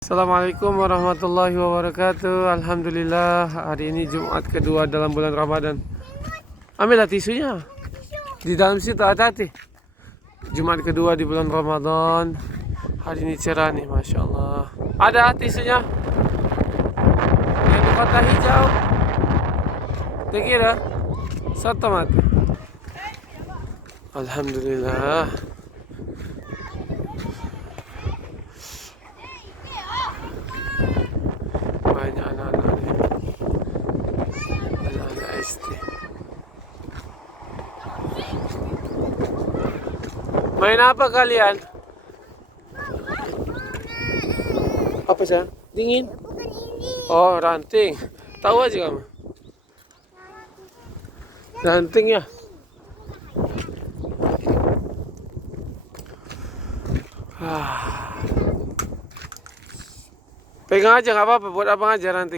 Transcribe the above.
Assalamualaikum warahmatullahi wabarakatuh. Alhamdulillah, hari ini Jumat kedua dalam bulan Ramadan. Ambillah tisunya. Di dalam situ hati-hati. Jumat kedua di bulan Ramadan. Hari ini cerah nih, Masya Allah. Ada tisunya? Yang di kota hijau. Dikira? Satu mati. Alhamdulillah. Banyak anak-anak nih. Anak-anak SD. Main apa kalian? Apa sih? Dingin? Oh, ranting. Tahu aja kamu. Ranting ya? Pegang aja nggak apa-apa. Buat abang aja ranting.